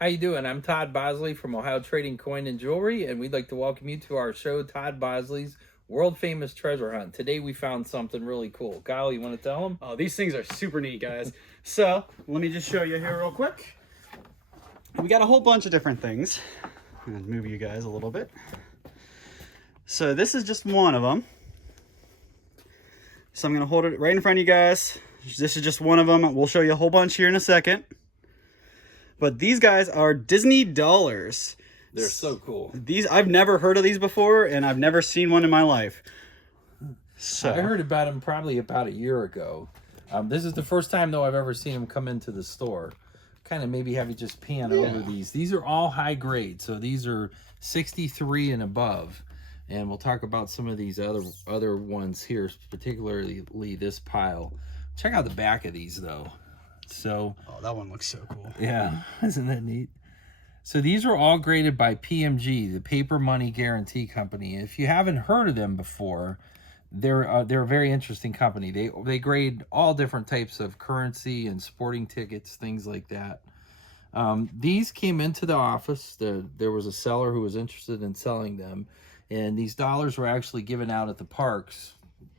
How you doing? I'm Todd Bosley from Ohio Trading Coin and Jewelry, and we'd like to welcome you to our show, Todd Bosley's World Famous Treasure Hunt. Today we found something really cool. Kyle, you want to tell them? Oh, these things are super neat, guys. So let me just show you here real quick. We got a whole bunch of different things. I'm gonna move you guys a little bit. So this is just one of them. So I'm gonna hold it right in front of you guys. This is just one of them. We'll show you a whole bunch here in a second. But these guys are Disney dollars. They're so cool. These, I've never heard of these before, and I've never seen one in my life. So I heard about them probably about a year ago. This is the first time, though, I've ever seen them come into the store. Kind of maybe have you just pan over these. These are all high grade, so these are 63 and above. And we'll talk about some of these other ones here, particularly this pile. Check out the back of these, though. So, oh, that one looks so cool. Yeah, isn't that neat? So these are all graded by PMG, the Paper Money Guarantee Company. If you haven't heard of them before, they're a very interesting company. They grade all different types of currency and sporting tickets, things like that. These came into the office. There was a seller who was interested in selling them, and these dollars were actually given out at the parks.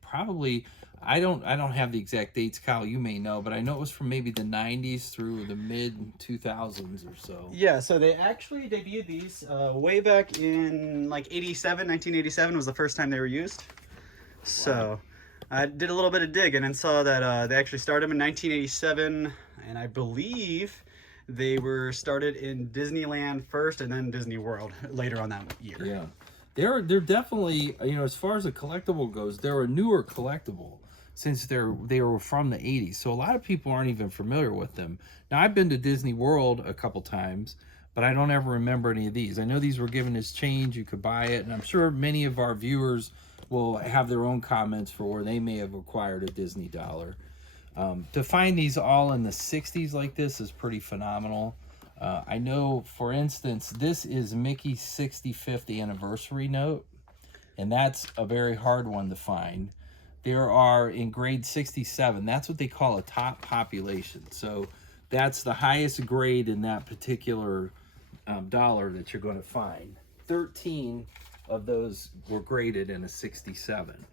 Probably, I don't have the exact dates, Kyle, you may know, but I know it was from maybe the 90s through the mid 2000s or so. Yeah, so they actually debuted these way back in like 1987 was the first time they were used. So I did a little bit of digging and saw that they actually started them in 1987, and I believe they were started in Disneyland first and then Disney World later on that year. Yeah. They're definitely, you know, as far as a collectible goes, they're a newer collectible since they were from the 80s. So a lot of people aren't even familiar with them. Now, I've been to Disney World a couple times, but I don't ever remember any of these. I know these were given as change. You could buy it, and I'm sure many of our viewers will have their own comments for where they may have acquired a Disney dollar. To find these all in the 60s like this is pretty phenomenal. I know, for instance, this is Mickey's 65th anniversary note, and that's a very hard one to find. There are, in grade 67, that's what they call a top population. So that's the highest grade in that particular dollar that you're going to find. 13 of those were graded in a 67.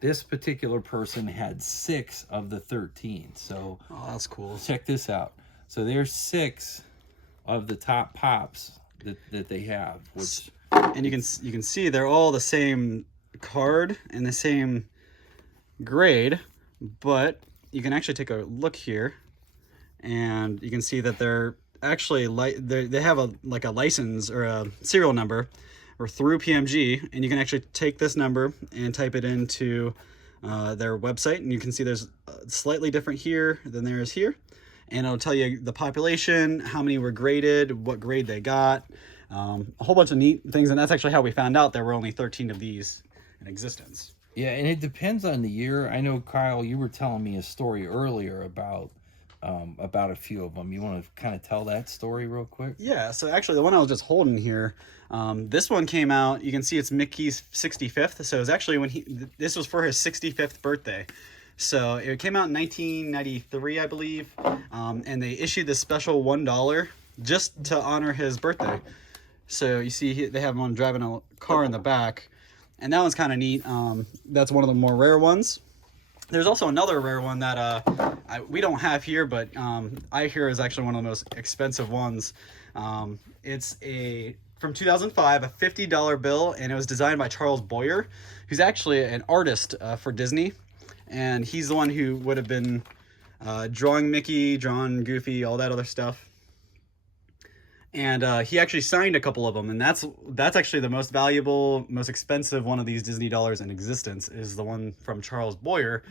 This particular person had 6 of the 13. So oh, that's cool. Check this out. So there's 6 of the top pops that they have, which, and you can see they're all the same card and the same grade, but you can actually take a look here and you can see that they're actually they have a license or a serial number or through PMG, and you can actually take this number and type it into their website, and you can see there's slightly different here than there is here. And it'll tell you the population, how many were graded, what grade they got, a whole bunch of neat things. And that's actually how we found out there were only 13 of these in existence. Yeah, and it depends on the year. I know, Kyle, you were telling me a story earlier about a few of them. You want to kind of tell that story real quick? Yeah, so actually the one I was just holding here, this one came out, you can see it's Mickey's 65th. So it was actually this was for his 65th birthday. So it came out in 1993, I believe, and they issued this special $1 just to honor his birthday. So you see they have him on driving a car in the back, and that one's kind of neat. That's one of the more rare ones. There's also another rare one that we don't have here, but I hear is actually one of the most expensive ones. It's from 2005, a $50 bill, and it was designed by Charles Boyer, who's actually an artist for Disney. And he's the one who would have been drawing Mickey, drawing Goofy, all that other stuff. And he actually signed a couple of them, and that's actually the most valuable, most expensive one of these Disney dollars in existence is the one from Charles Boyer.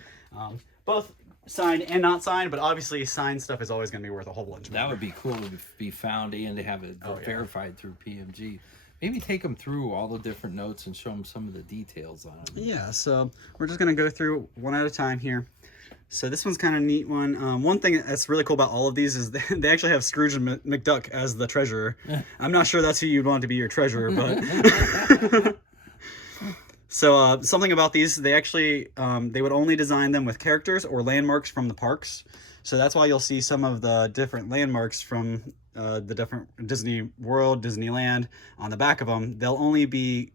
Both signed and not signed, but obviously signed stuff is always going to be worth a whole bunch more. That would be cool to be found and to have it verified through PMG. Maybe take them through all the different notes and show them some of the details on them. Yeah, so we're just going to go through one at a time here. So this one's kind of a neat one. One thing that's really cool about all of these is they actually have Scrooge and McDuck as the treasurer. I'm not sure that's who you'd want to be your treasurer, but... So something about these, they actually, they would only design them with characters or landmarks from the parks. So that's why you'll see some of the different landmarks from the different Disney World, Disneyland on the back of them, they'll only be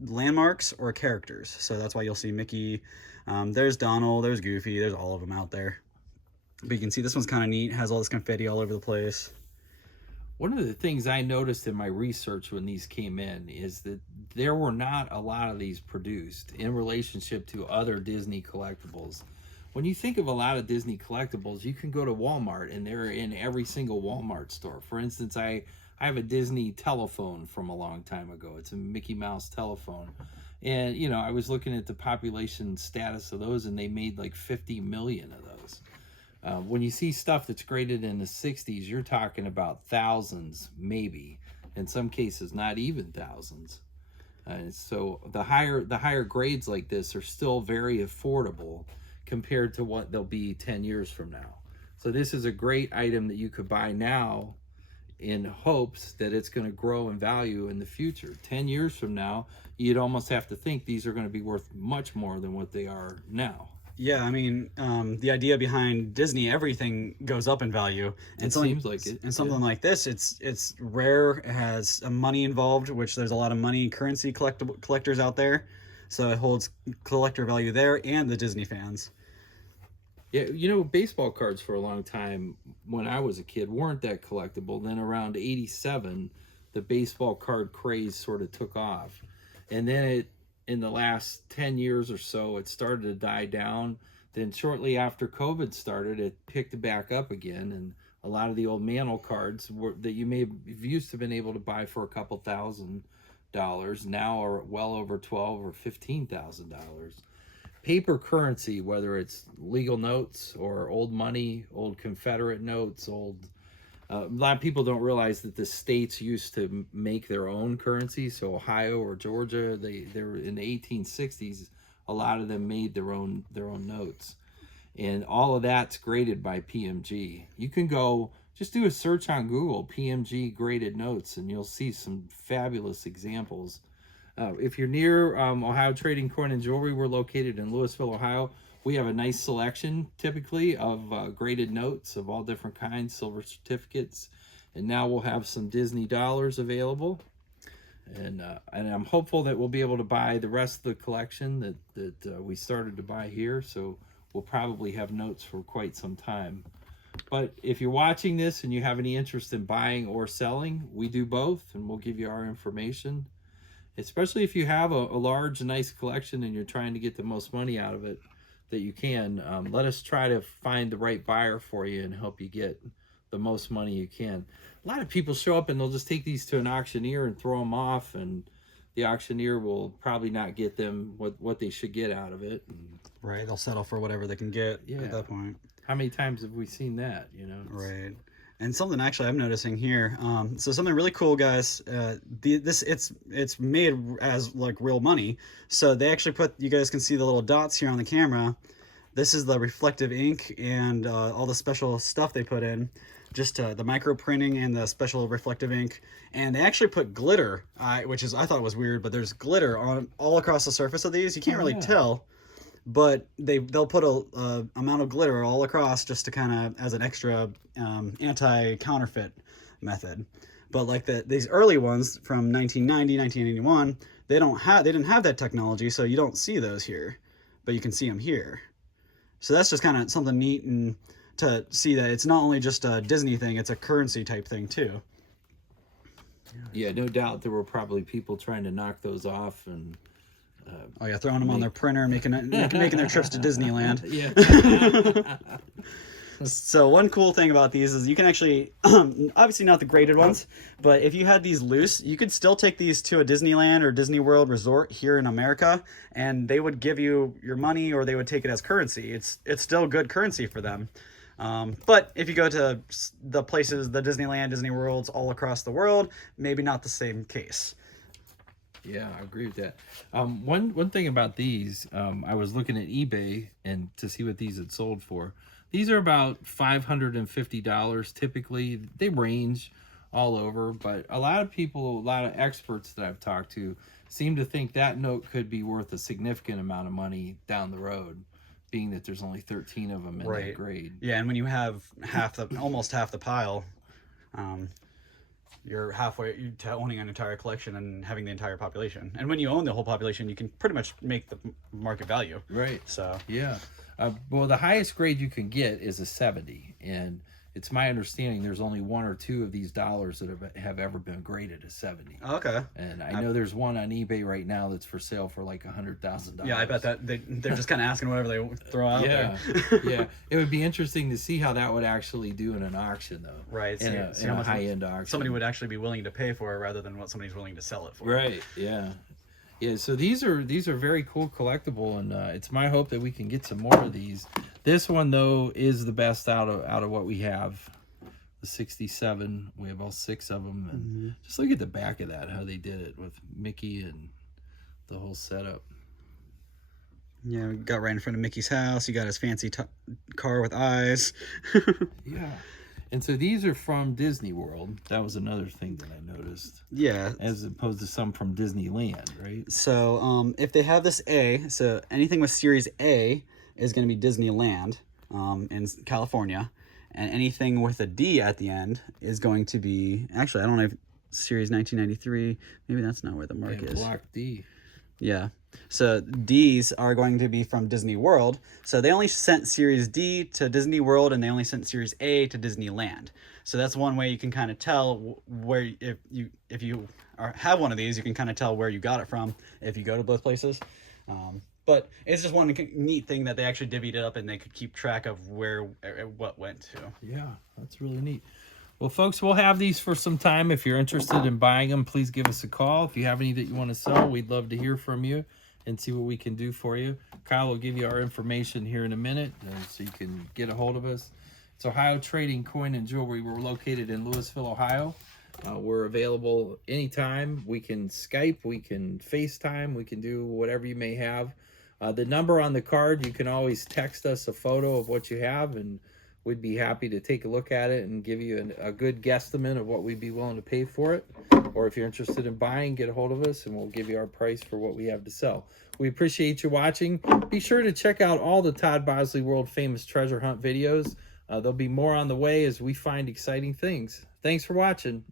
landmarks or characters. So that's why you'll see Mickey. There's Donald, there's Goofy, there's all of them out there. But you can see this one's kind of neat. Has all this confetti all over the place. One of the things I noticed in my research when these came in is that there were not a lot of these produced in relationship to other Disney collectibles. When you think of a lot of Disney collectibles, you can go to Walmart and they're in every single Walmart store. For instance, I have a Disney telephone from a long time ago. It's a Mickey Mouse telephone. And, you know, I was looking at the population status of those, and they made like 50 million of those. When you see stuff that's graded in the 60s, you're talking about thousands, maybe. In some cases, not even thousands. So the higher grades like this are still very affordable compared to what they'll be 10 years from now. So this is a great item that you could buy now in hopes that it's going to grow in value in the future. 10 years from now, you'd almost have to think these are going to be worth much more than what they are now. Yeah, I mean, the idea behind Disney, everything goes up in value. And it seems like it. And something like this, it's rare. It has money involved, which there's a lot of money, currency collectors out there. So it holds collector value there and the Disney fans. Yeah, you know, baseball cards for a long time when I was a kid weren't that collectible. Then around 87, the baseball card craze sort of took off. And then in the last 10 years or so, it started to die down. Then shortly after COVID started, it picked back up again. And a lot of the old Mantle cards that you may have used to been able to buy for a couple $1,000 now are well over $12,000 or $15,000. Paper currency, whether it's legal notes or old money, old Confederate notes, a lot of people don't realize that the states used to make their own currency. So Ohio or Georgia, they were in the 1860s. A lot of them made their own notes, and all of that's graded by PMG. You can go just do a search on Google, PMG graded notes, and you'll see some fabulous examples. If you're near Ohio Trading Coin and Jewelry, we're located in Louisville, Ohio. We have a nice selection, typically, of graded notes of all different kinds, silver certificates, and now we'll have some Disney dollars available. And I'm hopeful that we'll be able to buy the rest of the collection that we started to buy here, so we'll probably have notes for quite some time. But if you're watching this and you have any interest in buying or selling, we do both, and we'll give you our information. Especially if you have a large, nice collection and you're trying to get the most money out of it that you can. Let us try to find the right buyer for you and help you get the most money you can. A lot of people show up and they'll just take these to an auctioneer and throw them off, and the auctioneer will probably not get them what they should get out of it. Right, they'll settle for whatever they can get at that point. How many times have we seen that, you know? Right. And something actually I'm noticing here, so something really cool, guys. It's made as like real money. So they actually you guys can see the little dots here on the camera. This is the reflective ink and all the special stuff they put in, just the micro printing and the special reflective ink. And they actually put glitter, which I thought was weird, but there's glitter on all across the surface of these. You can't really tell. But they'll put a amount of glitter all across just to kind of as an extra anti-counterfeit method. But like these early ones from 1990, 1981, they didn't have that technology, so you don't see those here, but you can see them here. So that's just kind of something neat, and to see that it's not only just a Disney thing, it's a currency type thing too. Yeah, no doubt there were probably people trying to knock those off and throwing them on their printer, making their trips to Disneyland. Yeah. So one cool thing about these is you can actually, obviously not the graded ones, but if you had these loose, you could still take these to a Disneyland or Disney World resort here in America, and they would give you your money, or they would take it as currency. It's still good currency for them. But if you go to the places, the Disneyland, Disney Worlds all across the world, maybe not the same case. Yeah, I agree with that. One thing about these, I was looking at eBay and to see what these had sold for. These are about $550 typically. They range all over, but a lot of people, a lot of experts that I've talked to seem to think that note could be worth a significant amount of money down the road, being that there's only 13 of them in that grade. Yeah, and when you have almost half the pile, you're halfway to owning an entire collection and having the entire population. And when you own the whole population, you can pretty much make the market value. Right. So yeah. Well, the highest grade you can get is a 70, and it's my understanding there's only one or two of these dollars that have ever been graded a 70. Okay. And I know there's one on eBay right now that's for sale for like $100,000. Yeah, I bet that they're just kind of asking whatever they throw out yeah. there. Yeah. It would be interesting to see how that would actually do in an auction, though. Right. In a high-end auction. Somebody would actually be willing to pay for it rather than what somebody's willing to sell it for. Right. Yeah. Yeah, so these are very cool collectible, and it's my hope that we can get some more of these. This one though is the best out of what we have. The 67, we have all 6 of them, and just look at the back of that, how they did it with Mickey and the whole setup. Yeah, we got right in front of Mickey's house. You got his fancy car with eyes. Yeah. And so these are from Disney World. That was another thing that I noticed. Yeah. As opposed to some from Disneyland, right? So if they have this A, so anything with Series A is going to be Disneyland in California. And anything with a D at the end is going to be... Actually, I don't know if Series 1993... Maybe that's not where the mark is. Block D. Yeah. So D's are going to be from Disney World. So they only sent Series D to Disney World, and they only sent Series A to Disneyland. So that's one way you can kind of tell where, if you have one of these, you can kind of tell where you got it from if you go to both places. But it's just one neat thing that they actually divvied it up and they could keep track of what went to. Yeah, that's really neat. Well, folks, we'll have these for some time. If you're interested in buying them, please give us a call. If you have any that you want to sell, we'd love to hear from you and see what we can do for you. Kyle will give you our information here in a minute, so you can get a hold of us. It's Ohio Trading Coin and Jewelry. We're located in Louisville, Ohio. We're available anytime. We can Skype, we can FaceTime, we can do whatever you may have. The number on the card, you can always text us a photo of what you have, and we'd be happy to take a look at it and give you a good guesstimate of what we'd be willing to pay for it. Or if you're interested in buying, get a hold of us and we'll give you our price for what we have to sell. We appreciate you watching. Be sure to check out all the Todd Bosley World Famous Treasure Hunt videos. There'll be more on the way as we find exciting things. Thanks for watching.